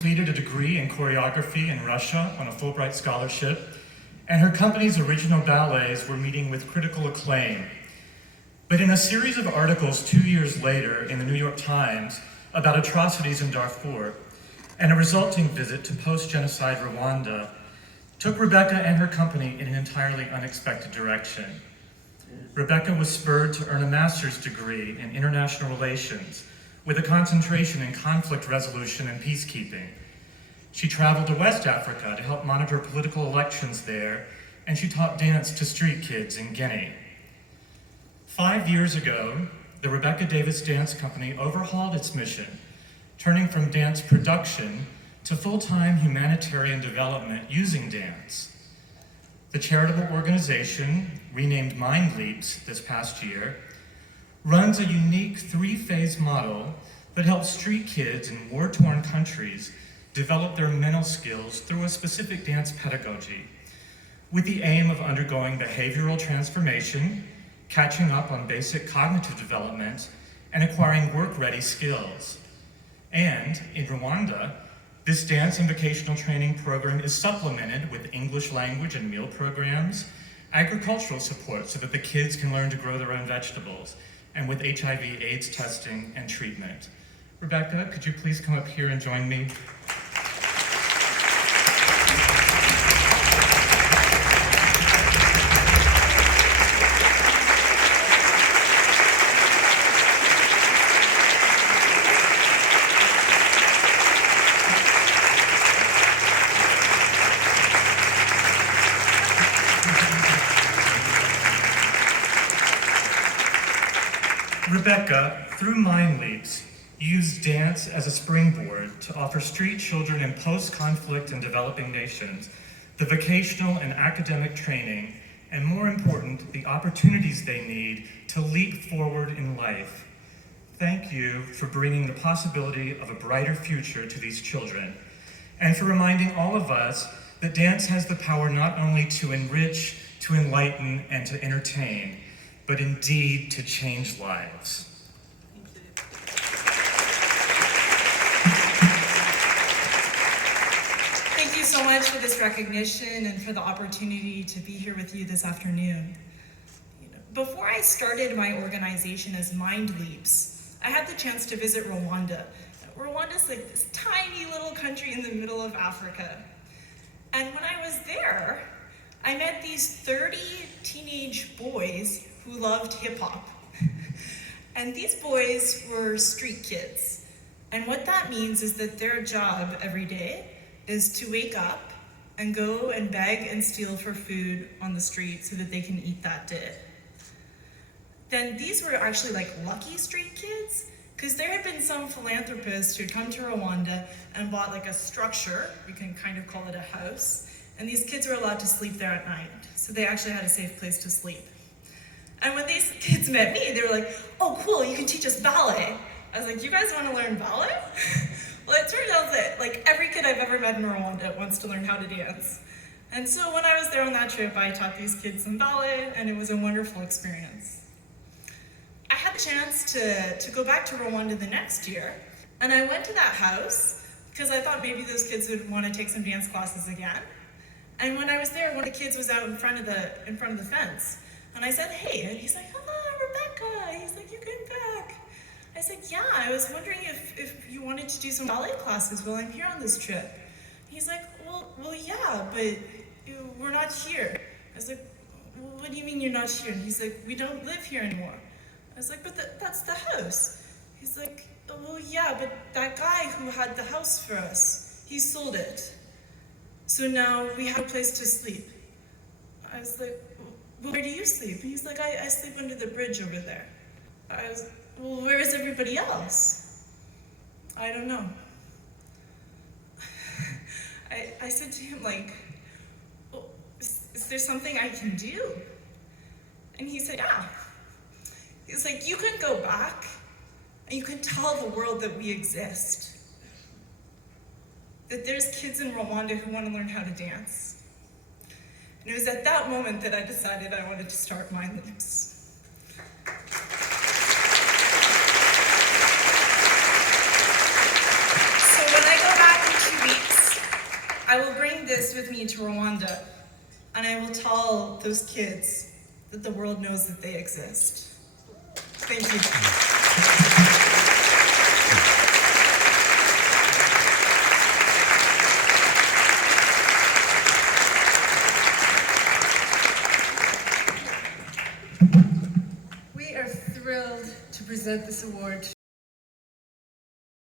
Completed a degree in choreography in Russia on a Fulbright scholarship, and her company's original ballets were meeting with critical acclaim. But in a series of articles 2 years later in the New York Times about atrocities in Darfur, and a resulting visit to post-genocide Rwanda, took Rebecca and her company in an entirely unexpected direction. Rebecca was spurred to earn a master's degree in international relations with a concentration in conflict resolution and peacekeeping. She traveled to West Africa to help monitor political elections there, and she taught dance to street kids in Guinea. 5 years ago, the Rebecca Davis Dance Company overhauled its mission, turning from dance production to full-time humanitarian development using dance. The charitable organization, renamed MindLeaps this past year, runs a unique 3-phase model that helps street kids in war-torn countries develop their mental skills through a specific dance pedagogy, with the aim of undergoing behavioral transformation, catching up on basic cognitive development, and acquiring work-ready skills. And in Rwanda, this dance and vocational training program is supplemented with English language and meal programs, agricultural support so that the kids can learn to grow their own vegetables, and with HIV/AIDS testing and treatment. Rebecca, could you please come up here and join me? Rebecca, through MindLeaps, used dance as a springboard to offer street children in post-conflict and developing nations the vocational and academic training, and more important, the opportunities they need to leap forward in life. Thank you for bringing the possibility of a brighter future to these children, and for reminding all of us that dance has the power not only to enrich, to enlighten, and to entertain, but indeed to change lives. Thank you so much for this recognition and for the opportunity to be here with you this afternoon. Before I started my organization as MindLeaps, I had the chance to visit Rwanda. Rwanda's like this tiny little country in the middle of Africa. And when I was there, I met these 30 teenage boys who loved hip hop. And these boys were street kids. And what that means is that their job every day is to wake up and go and beg and steal for food on the street so that they can eat that day. Then these were actually like lucky street kids, because there had been some philanthropist who'd come to Rwanda and bought like a structure, we can kind of call it a house, and these kids were allowed to sleep there at night. So they actually had a safe place to sleep. And when these kids met me, they were like, oh cool, you can teach us ballet. I was like, you guys want to learn ballet? Well, it turned out that like every kid I've ever met in Rwanda wants to learn how to dance. And so when I was there on that trip, I taught these kids some ballet, and it was a wonderful experience. I had the chance to go back to Rwanda the next year, and I went to that house because I thought maybe those kids would want to take some dance classes again. And when I was there, one of the kids was out in front of the fence. And I said, hey, and he's like, hello, Rebecca. He's like, you came back. I said, yeah, I was wondering if you wanted to do some ballet classes while I'm here on this trip. He's like, well, yeah, but we're not here. I was like, well, what do you mean you're not here? And he's like, we don't live here anymore. I was like, but that's the house. He's like, oh, well, yeah, but that guy who had the house for us, he sold it. So now we have a place to sleep. I was like, well, where do you sleep? And he's like, I sleep under the bridge over there. I was, well, where is everybody else? I don't know. I said to him, like, well, is there something I can do? And he said, yeah. He's like, you can go back and you can tell the world that we exist. That there's kids in Rwanda who want to learn how to dance. And it was at that moment that I decided I wanted to start MindLeaps. So when I go back into I will bring this with me to Rwanda, and I will tell those kids that the world knows that they exist. Thank you. We are thrilled to present this award